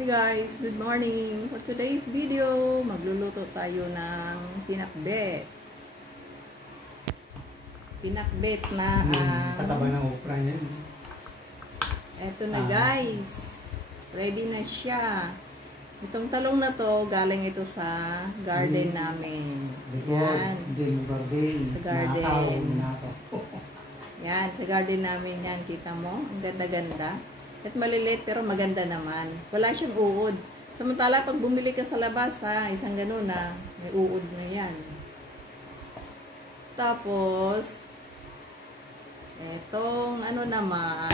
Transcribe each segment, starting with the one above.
Hey guys, good morning! For today's video, magluluto tayo ng pinakbet. Pinakbet na kataba ng okra niyan. Eto na guys, ready na siya. Itong talong na to, galing ito sa garden namin. Yan. Sa garden. Yan, sa garden namin yan. Kita mo? Ang ganda-ganda. At maliliit pero maganda naman. Wala siyang uod. Samantala pag bumili ka sa labas ha, isang ganun na, may uod na yan. Tapos, etong ano naman,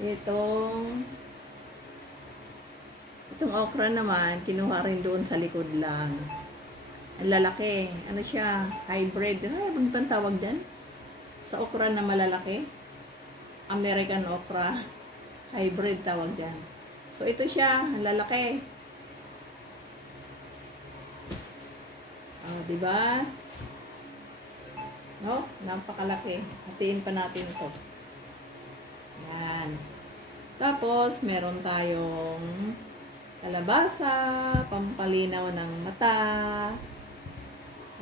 itong okra naman, kinuha rin doon sa likod lang. Ang lalaki. Ano siya? Hybrid. Ay, bang tawag dyan? Sa okra na malalaki? American okra. Hybrid tawag dyan. So, ito siya. Ang lalaki. Oh, diba? No? Napakalaki. Hatiin pa natin ito. Yan. Tapos, meron tayong kalabasa, pampalinaw ng mata.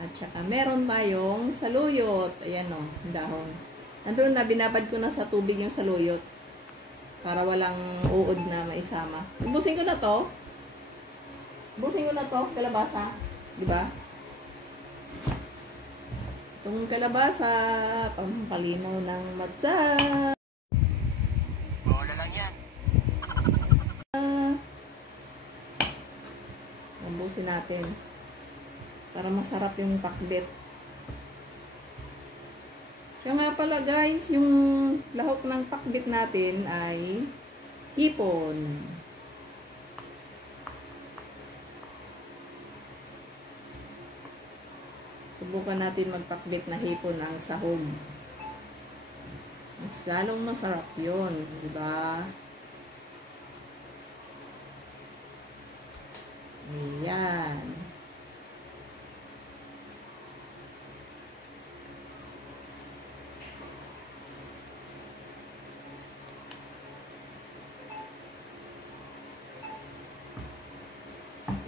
At saka meron tayong saluyot. Ayan o, dahon. Nandun na, binabad ko na sa tubig yung saluyot. Para walang uod na maisama. Ubusin ko na to. Ubusin ko na to, kalabasa. Diba? Itong kalabasa, pampalinaw ng mata. Bola lang yan. Ubusin natin. Para masarap yung pakbet. Siya nga pala guys, yung lahok ng pakbet natin ay hipon. Subukan natin magpakbet na hipon ang sahog. Mas lalong masarap yun, di ba? Ayan.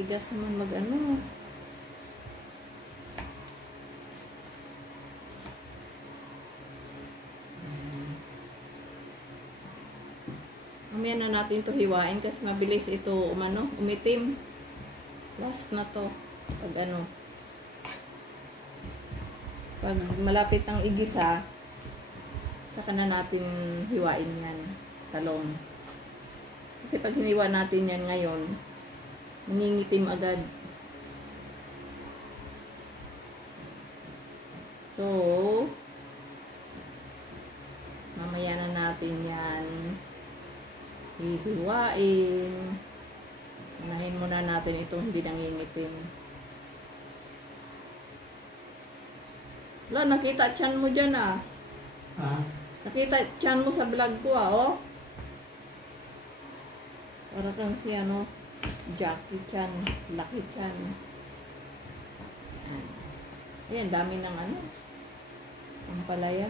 Tigas naman mag-ano. Mamaya na natin to hiwain kasi mabilis ito umitim. Last na to. Pag malapit ang igisa, saka na natin hiwain yan. Talong. Kasi pag hiniwa natin yan ngayon, nangingitim agad. So, mamaya na natin yan hihiwain. Unahin muna natin itong hindi nangingitim. Wala, nakita tiyan mo dyan ah. Ha? Nakita tiyan mo sa vlog ko ah, oh. Para kang si Jackie Chan, Lucky Chan. Ayan, dami ng ang palaya.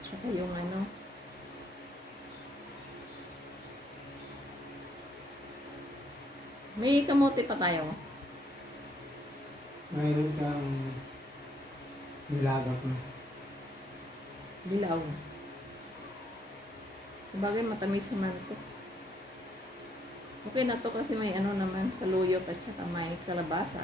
Tsaka yung may kamote pa tayo. Mayroon kang nilagap na. Dilaw. Sabagay matamis naman ito. Okay na to kasi may naman saluyot at saka may kalabasa.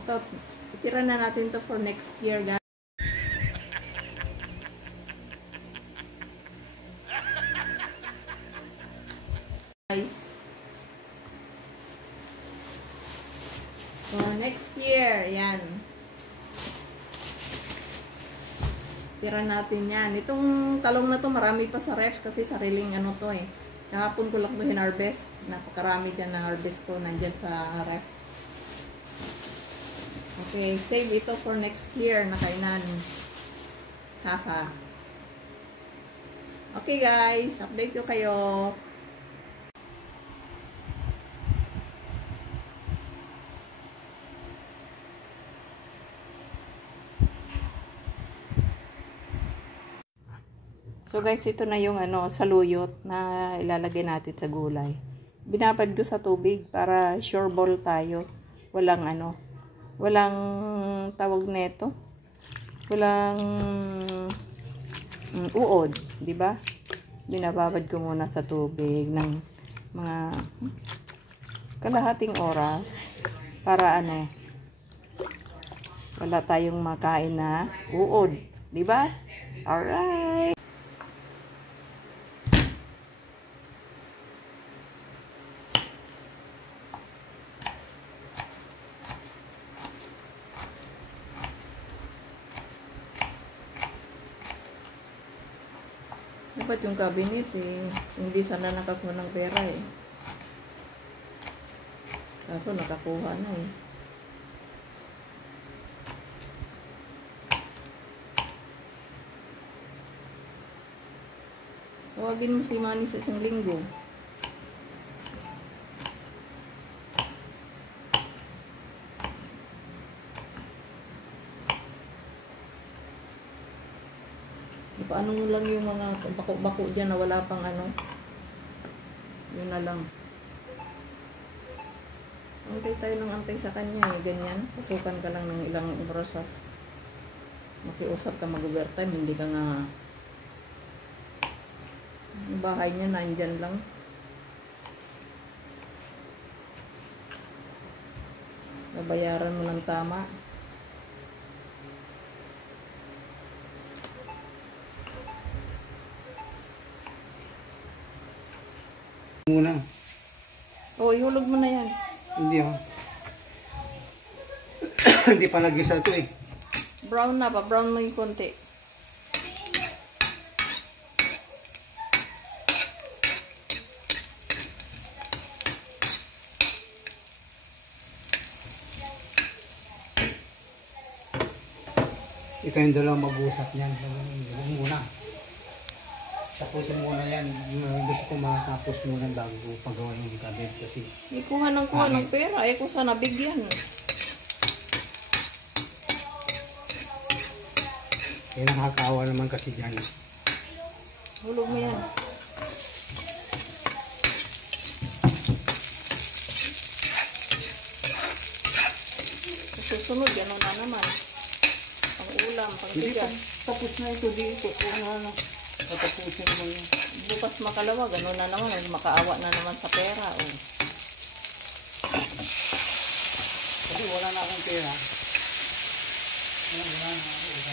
Ito, itira na natin to for next year guys. For next year, yan. Tira natin yan. Itong talong na to marami pa sa ref kasi sariling to eh. Kahapon ko lang ito hinarvest. Napakarami dyan na harvest ko nandyan sa ref. Okay, save ito for next year na kainan. Haha. Okay guys, update ko kayo. So guys, ito na yung saluyot na ilalagay natin sa gulay. Binabad ko sa tubig para sure ball tayo. Walang walang tawag neto. Walang uod, di ba? Binababad ko muna sa tubig ng mga kalahating oras para wala tayong makain na uod, di ba? Alright. Dapat yung cabinet hindi sana nakakuha ng pera kaso nakakuha na Tawagin mo si Manny sa isang linggo. Paano lang yung mga bako-bako dyan na wala pang yun na lang. Antay tayo ng antay sa kanya ganyan. Pasukan ka lang ng ilang oras. Makiusap ka mag-overtime, hindi ka nga yung bahay niya nandyan lang. Babayaran mo ng tama. Muna. Ihulog mo na yan. Hindi Hindi pa nag-isa ito Brown na pa. Brown mo yung konti. Ikaw yung dalawa mag-usap niyan. Muna. Tapusin muna yan. Gusto ko matapos muna bago pagawa yung kabit kasi Kuha ng pera. Kung saan nabigyan. Nakakaawa naman kasi dyan. Hulog mo yan. Susunod, gano'n na naman. Pang ulam, pang bigas. Tapos na ito dito. Patapusin naman yun. Bukas makalawa, gano'n na naman. Makaawa na naman sa pera. Kasi wala na akong pera. Wala na akong pera.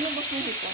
Inubos mo dito.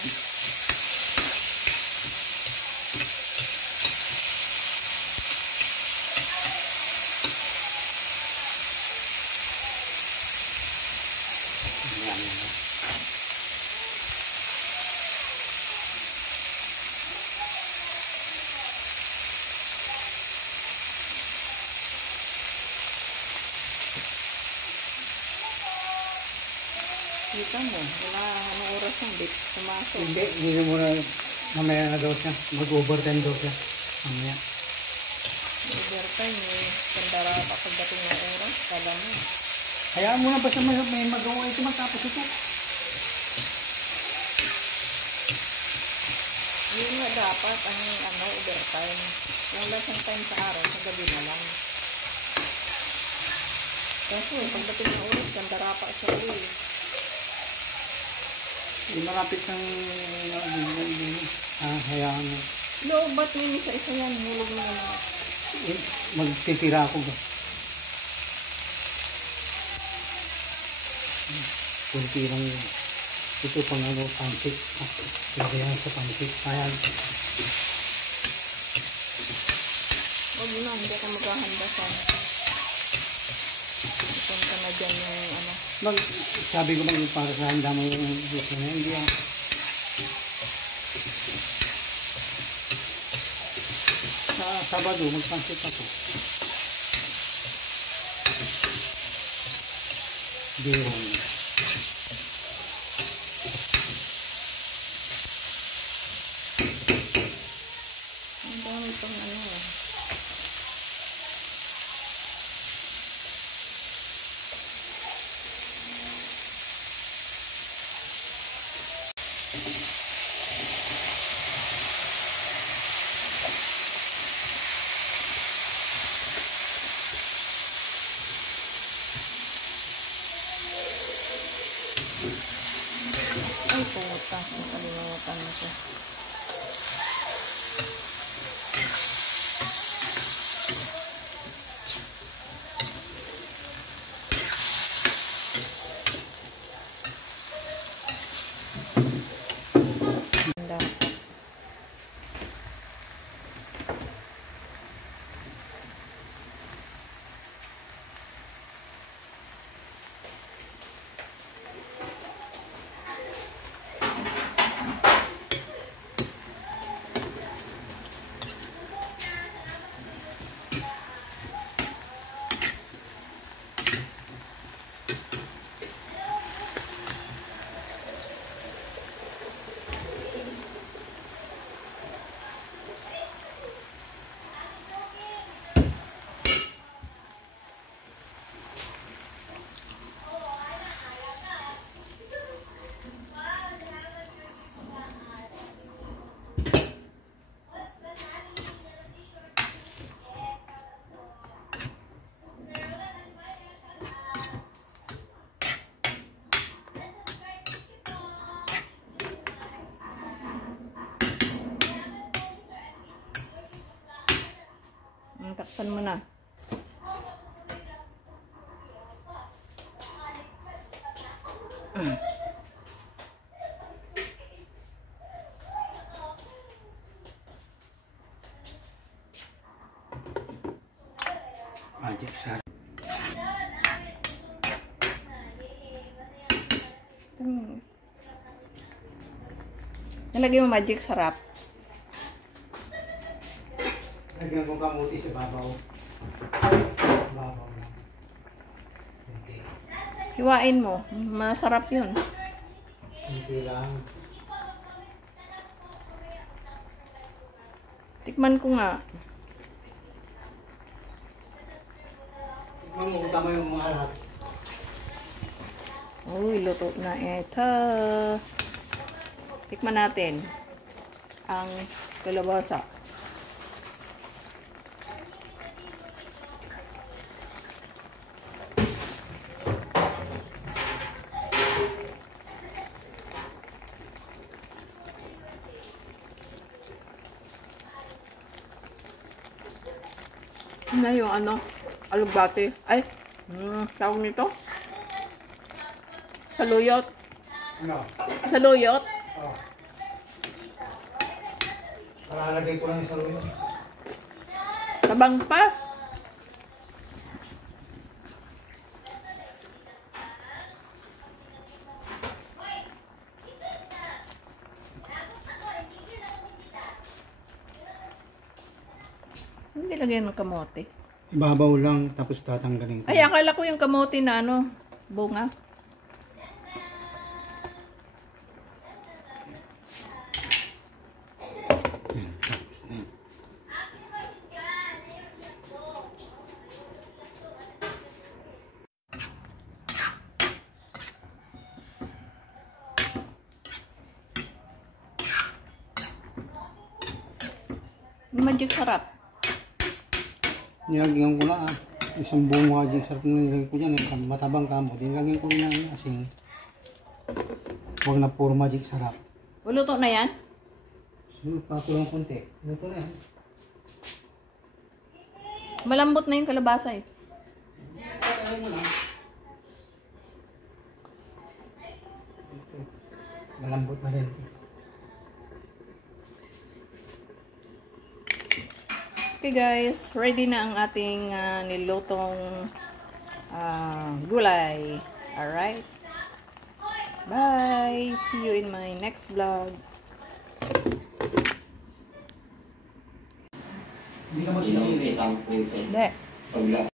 Kita mo, wala anong oras yung date pumasok. Hindi mo na mamaya na daw siya. Mag-overtime daw siya. Mamaya. Overtime kandara pa pagdating ng oras, kala mo. Hayaan mo na basta may magawa ito matapos ito. Yun nga dapat ang overtime. Yung lasang time sa araw, sa gabi na lang. Kasi pagdating ng oras, kandara pa siya Hindi malapit ng hayaan mo. No, ba't may isa-isa yan? Hulog na naman. Magtitira ako ba? Kunti lang yun. Ito pang pancit. Pwede yan sa pancit. Ayan. Huwag na, hindi ka maghahanda sa ipunta na dyan yung Sabi ko para sa handa mo yung gusto na hindi sa Sabado magpansit ako. Bihon. ang dami pang Takpan mo na. Magic sarap. Nalagay mo magic sarap. Lagyan ko kamuti sa babaw. Babaw na. Kunti. Hiwain mo. Masarap yun. Kunti lang. Tikman ko nga. Tikman mo, tama yung mga lahat. Uy, luto na ito. Tikman natin ang kalabasa. Na yung ano, alugbati. Ay, tawag nito? Saluyot. Ano? Saluyot. Oh. Palalagay ko lang yung saluyo. Tabang pa. Hindi lagyan ng kamote. Ibabaw lang, tapos tatanggalin ko. Ay, akala ko yung kamote na ano, bunga. Yan, tapos na yan. Magic sarap. Nilagyan ko lang isang buong magic sarap na nilagay ko dyan. Matabang kamo. Nilagyan ko na asin. Huwag na puro magic sarap. Luto na yan? Pakulang konti. Luto na yan. Malambot na yung kalabasa eh. Malambot na rin. Okay guys, ready na ang ating nilutong gulay. Alright? Bye! See you in my next vlog. Hindi ka masinili. Hindi.